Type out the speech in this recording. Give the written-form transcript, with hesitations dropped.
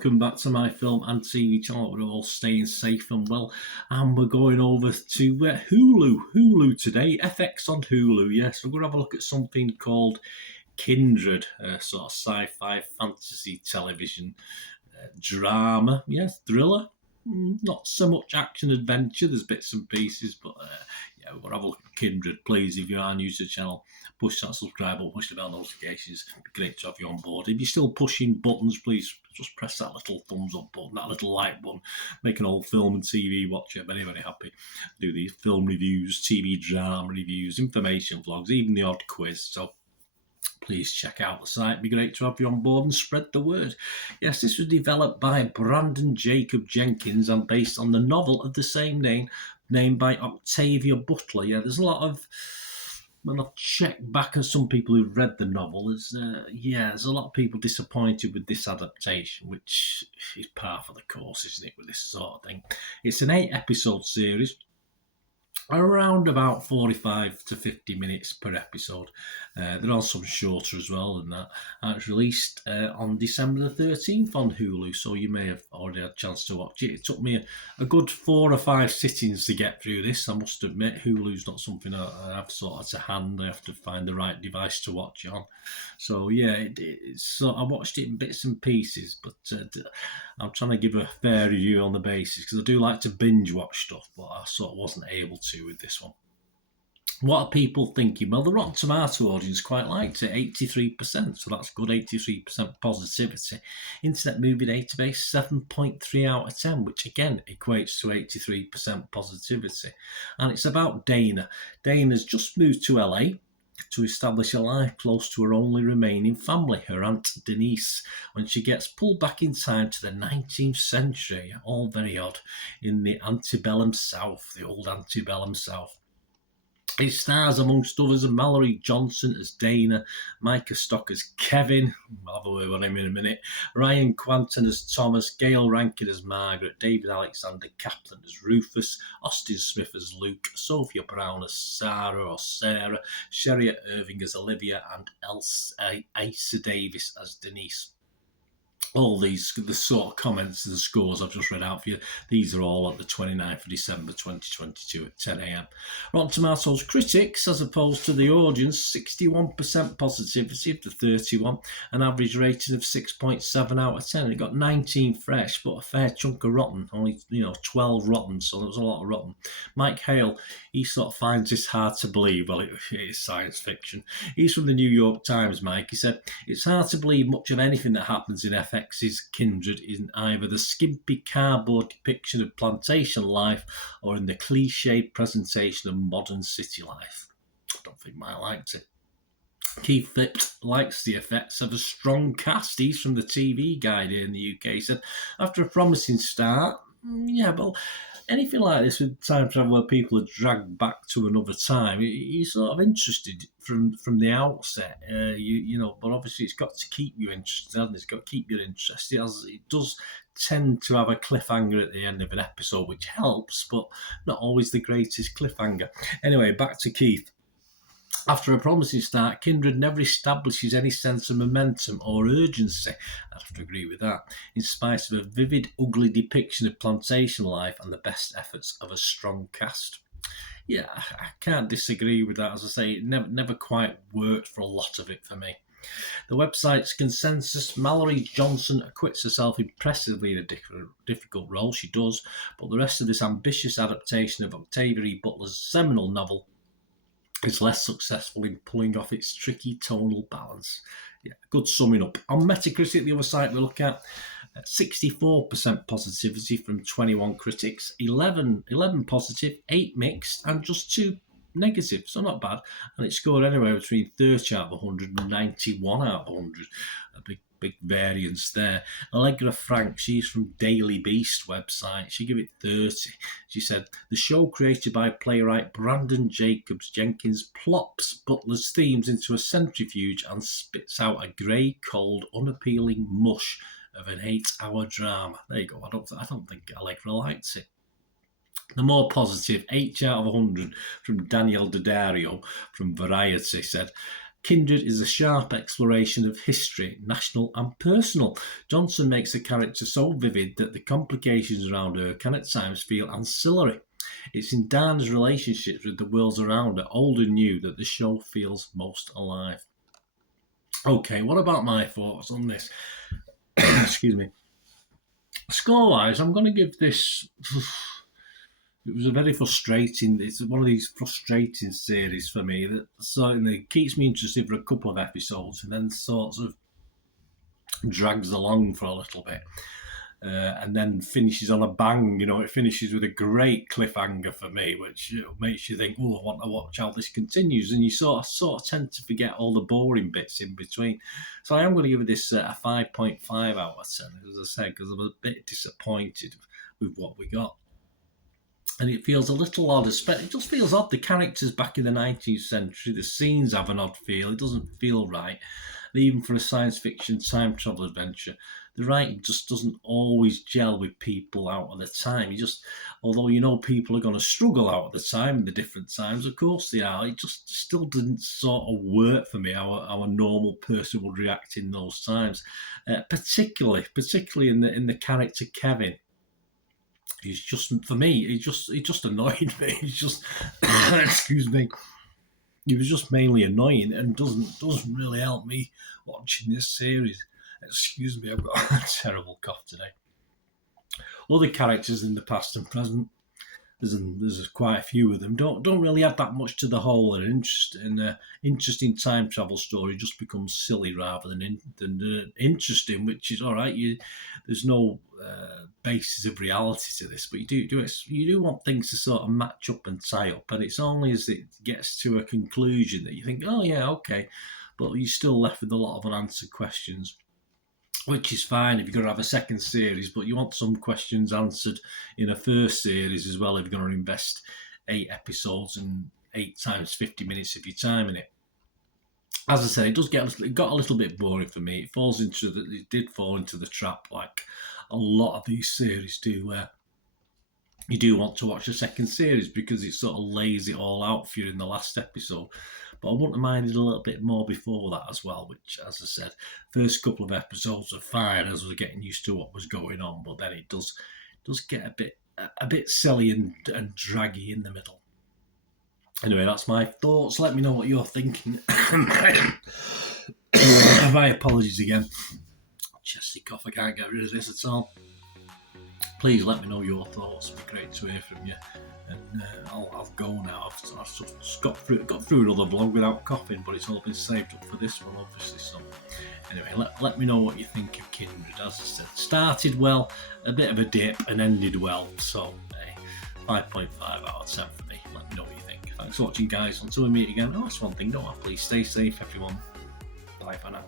welcome back to my film and TV channel. We're all staying safe and well, and we're going over to Hulu today, FX on Hulu. Yes, we're going to have a look at something called Kindred, sort of sci-fi fantasy television drama, yes, thriller. Not so much action adventure, there's bits and pieces, but yeah, we're going to have a look at Kindred. Please, if you are new to the channel, push that subscribe button, push the bell notifications. It'd be great to have you on board. If you're still pushing buttons, please just press that little thumbs up button, that little like button. Make an old film and TV watcher very, very happy. Do these film reviews, TV drama reviews, information vlogs, even the odd quiz. So please check out the site. It'd be great to have you on board and spread the word. Yes, this was developed by Brandon Jacob Jenkins and based on the novel of the same name, named by Octavia Butler. Yeah, there's a lot of, when I've checked back at some people who've read the novel, there's a lot of people disappointed with this adaptation, which is par for the course, isn't it, with this sort of thing. It's an 8-episode series, around about 45 to 50 minutes per episode. There are some shorter as well than that. And it's released on December the 13th on Hulu, so you may have already had a chance to watch it. It took me a good 4 or 5 sittings to get through this, I must admit. Hulu's not something I have sort of to hand. I have to find the right device to watch it on. So yeah, so I watched it in bits and pieces, but I'm trying to give a fair review on the basis, because I do like to binge watch stuff, but I sort of wasn't able to with this one. What are people thinking? Well, the Rotten Tomato audience quite liked it, 83%, so that's good, 83% positivity. Internet Movie Database, 7.3 out of 10, which again equates to 83% positivity. And it's about Dana. Dana's just moved to LA to establish a life close to her only remaining family, her Aunt Denise, when she gets pulled back in time to the 19th century, all very odd, in the antebellum South, the old antebellum South. It stars, amongst others, Mallory Johnson as Dana, Micah Stock as Kevin, I'll have a word on him in a minute, Ryan Quanten as Thomas, Gail Rankin as Margaret, David Alexander Kaplan as Rufus, Austin Smith as Luke, Sophia Brown as Sarah, Sherriot Irving as Olivia, and Asa Davis as Denise. All these, the sort of comments and the scores I've just read out for you, these are all at the 29th of December 2022 at 10 a.m. Rotten Tomatoes critics, as opposed to the audience, 61% positivity to 31, an average rating of 6.7 out of 10. It got 19 fresh, but a fair chunk of rotten, only 12 rotten, so there was a lot of rotten. Mike Hale, he sort of finds this hard to believe. Well, it is science fiction. He's from the New York Times, Mike. He said, it's hard to believe much of anything that happens in FX's Kindred in either the skimpy cardboard depiction of plantation life or in the cliched presentation of modern city life. I don't think Mike liked it. Keith Phipps likes the effects of a strong cast. He's from the TV Guide here in the UK. He said, after a promising start, well, anything like this with time travel where people are dragged back to another time, you're sort of interested from the outset, but obviously it's got to keep you interested, hasn't it? It's got to keep you interested, as it does tend to have a cliffhanger at the end of an episode, which helps, but not always the greatest cliffhanger. Anyway, back to Keith. After a promising start, Kindred never establishes any sense of momentum or urgency. I'd have to agree with that. In spite of a vivid, ugly depiction of plantation life and the best efforts of a strong cast. Yeah, I can't disagree with that. As I say, it never quite worked for a lot of it for me. The website's consensus, Mallory Johnson acquits herself impressively in a difficult role. She does, but the rest of this ambitious adaptation of Octavia E. Butler's seminal novel is less successful in pulling off its tricky tonal balance. Yeah, good summing up. On Metacritic, the other site we look at, 64% positivity from 21 critics, 11 positive, 8 mixed, and just 2 negative, so not bad. And it scored anywhere between 30 out of 100 and 91 out of 100. A big variance there. Allegra Frank, she's from Daily Beast website, she gave it 30. She said, the show created by playwright Brandon Jacobs Jenkins plops Butler's themes into a centrifuge and spits out a grey, cold, unappealing mush of an 8-hour drama. There you go. I don't think Allegra liked it. The more positive, 8 out of 100 from Daniel Daddario from Variety said, Kindred is a sharp exploration of history, national and personal. Johnson makes a character so vivid that the complications around her can at times feel ancillary. It's in Dana's relationships with the worlds around her, old and new, that the show feels most alive. Okay, what about my thoughts on this? Excuse me. Score-wise, I'm going to give this... It was a very frustrating... It's one of these frustrating series for me that certainly keeps me interested for a couple of episodes and then sort of drags along for a little bit. And then finishes on a bang. It finishes with a great cliffhanger for me, which makes you think, oh, I want to watch how this continues. And you sort of tend to forget all the boring bits in between. So I am going to give this a 5.5 out of 10, as I said, because I'm a bit disappointed with what we got. And it feels a little odd. It just feels odd. The characters back in the 19th century, the scenes have an odd feel. It doesn't feel right. And even for a science fiction time travel adventure, the writing just doesn't always gel with people out of the time. Although people are going to struggle out of the time in the different times, of course they are. It just still didn't sort of work for me how a normal person would react in those times, particularly in the character Kevin. He's just, for me, he just annoyed me. He's just, excuse me. He was just mainly annoying and doesn't really help me watching this series. Excuse me, I've got a terrible cough today. Other characters in the past and present, there's quite a few of them, don't really add that much to the whole. An interesting time travel story just becomes silly rather than interesting, which is all right. There's no basis of reality to this, but you do want things to sort of match up and tie up, and it's only as it gets to a conclusion that you think, oh yeah, okay, but you're still left with a lot of unanswered questions. Which is fine if you're going to have a second series, but you want some questions answered in a first series as well if you're going to invest 8 episodes and 8 times 50 minutes of your time in it. As I said, it got a little bit boring for me. It did fall into the trap like a lot of these series do, where you do want to watch a second series because it sort of lays it all out for you in the last episode. But I wouldn't have minded a little bit more before that as well, which, as I said, first couple of episodes are fine as we're getting used to what was going on, but then it does get a bit silly and draggy in the middle. Anyway, that's my thoughts. Let me know what you're thinking. My apologies again. Chesty cough, I can't get rid of this at all. Please let me know your thoughts. It'd be great to hear from you. And I'll go now. I've just got through another vlog without coughing, but it's all been saved up for this one, obviously. So anyway, let me know what you think of Kindred. As I said, started well, a bit of a dip, and ended well. So 5.5 out of 10 for me. Let me know what you think. Thanks for watching, guys. Until we meet again. Oh, that's one thing. Please stay safe, everyone. Bye for now.